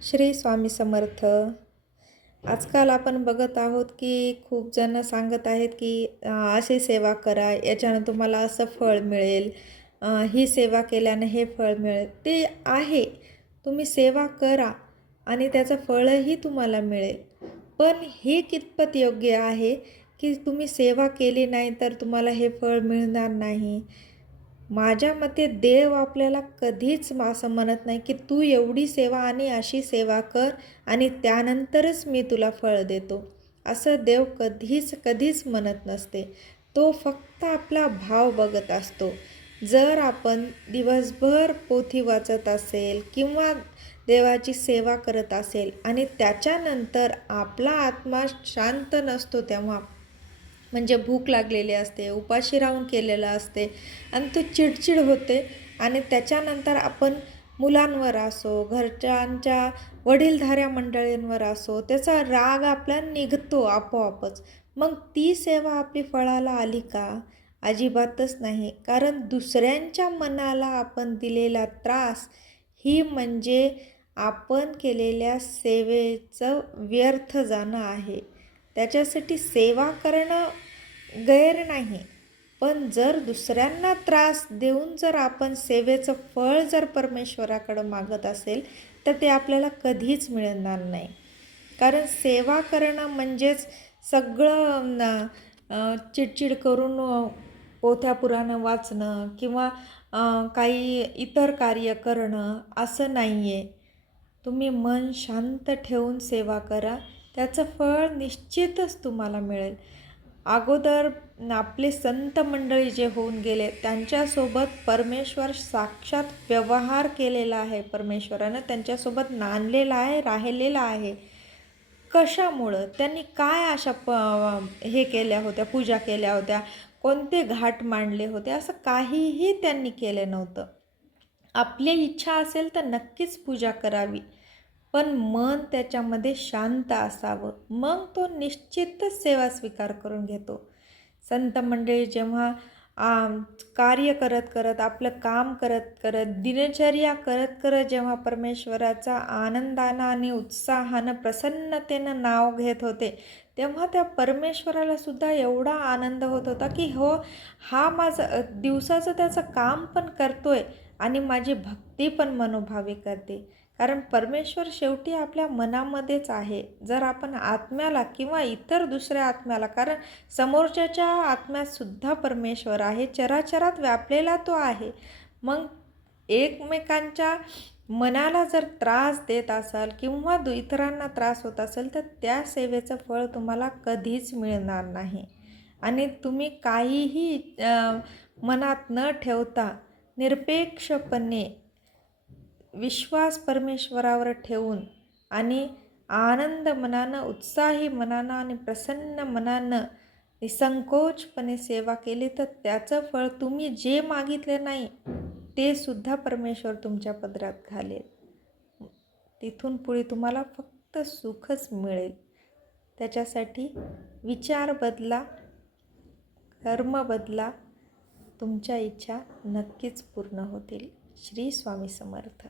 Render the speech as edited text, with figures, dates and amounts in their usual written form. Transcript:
श्री स्वामी समर्थ. आजकाल आपण बघत आहोत की खूप जण सांगत आहेत की अशी सेवा करा, याच्यानं तुम्हाला असं फळ मिळेल, ही सेवा केल्याने हे फळ मिळेल. ते आहे, तुम्ही सेवा करा आणि त्याचं फळही तुम्हाला मिळेल. पण हे कितपत योग्य आहे की तुम्ही सेवा केली नाही तर तुम्हाला हे फळ मिळणार नाही? माझ्या मते देव आपल्याला कधीच असं म्हणत नाही की तू एवढी सेवा आणि अशी सेवा कर आणि त्यानंतरच मी तुला फळ देतो. असं देव कधीच कधीच म्हणत नसते. तो फक्त आपला भाव बघत असतो. जर आपण दिवसभर पोथी वाचत असेल किंवा देवाची सेवा करत असेल आणि त्याच्यानंतर आपला आत्मा शांत नसतो, तेव्हा म्हणजे भूक लागलेली असते, उपाशी राहून केलेलं असते आणि तो चिडचिड होते आणि त्याच्यानंतर आपण मुलांवर असो, घरच्यांच्या वडीलधाऱ्या मंडळींवर असो, त्याचा राग आपला निघतो आपोआपच. मग ती सेवा आपली फळाला आली का? अजिबातच नाही. कारण दुसऱ्यांच्या मनाला आपण दिलेला त्रास ही म्हणजे आपण केलेल्या सेवेचं व्यर्थ जाणं आहे. त्याच्यासाठी सेवा करणं गैर नाही, पण जर दुसऱ्यांना त्रास देऊन जर आपण सेवेचं फळ जर परमेश्वराकडं मागत असेल तर ते आपल्याला कधीच मिळणार नाही. कारण सेवा करणं म्हणजेच सगळं चिडचिड करून पोथ्या पुराणं वाचणं किंवा काही इतर कार्य करणं असं नाही आहे. तुम्ही मन शांत ठेवून सेवा करा, त्याचं फळ निश्चितच तुम्हाला मिळेल. अगोदर आपले संत मंडळी जे होऊन गेले त्यांच्यासोबत परमेश्वर साक्षात व्यवहार केलेला आहे. परमेश्वरानं त्यांच्यासोबत नांदलेला आहे, राहिलेला आहे. कशामुळं? त्यांनी काय अशा हे केल्या होत्या, पूजा केल्या होत्या, कोणते घाट मांडले होते, असं काहीही त्यांनी केलं नव्हतं. आपली इच्छा असेल तर नक्कीच पूजा करावी, पण मन त्याच्यामध्ये शांत असावं. मग तो निश्चितच सेवा स्वीकार करून घेतो. संत मंडळी जेव्हा कार्य करत करत, आपलं काम करत करत, दिनचर्या करत करत जेव्हा परमेश्वराचा आनंदानं आणि उत्साहानं, प्रसन्नतेनं नाव घेत होते, तेव्हा त्या परमेश्वराला सुद्धा एवढा आनंद होत होता की हो, हा माझं दिवसाचं त्याचं काम पण करतोय आणि माझी भक्ती पण मनोभावे करते. कारण परमेश्वर शेवटी आपल्या मनामध्येच आहे. जर आपण आत्म्याला किंवा इतर दुसऱ्या आत्म्याला, कारण समोरच्याच्या आत्म्यातसुद्धा परमेश्वर आहे, चराचरात व्यापलेला तो आहे. मग एकमेकांच्या मनाला जर त्रास देत असाल किंवा इतरांना त्रास होत असेल तर त्या सेवेचं फळ तुम्हाला कधीच मिळणार नाही. आणि तुम्ही काहीही मनात न ठेवता निरपेक्षपणे विश्वास परमेश्वरावर ठेवून आणि आनंद मनानं, उत्साही मनानं आणि प्रसन्न मनानं निसंकोचपणे सेवा केली तर त्याचं फळ तुम्ही जे मागितले नाही ते सुद्धा परमेश्वर तुमच्या पदरात घालेल. तिथून पुढे तुम्हाला फक्त सुखच मिळेल. त्याच्यासाठी विचार बदला, कर्म बदला, तुमच्या इच्छा नक्कीच पूर्ण होतील. श्री स्वामी समर्थ.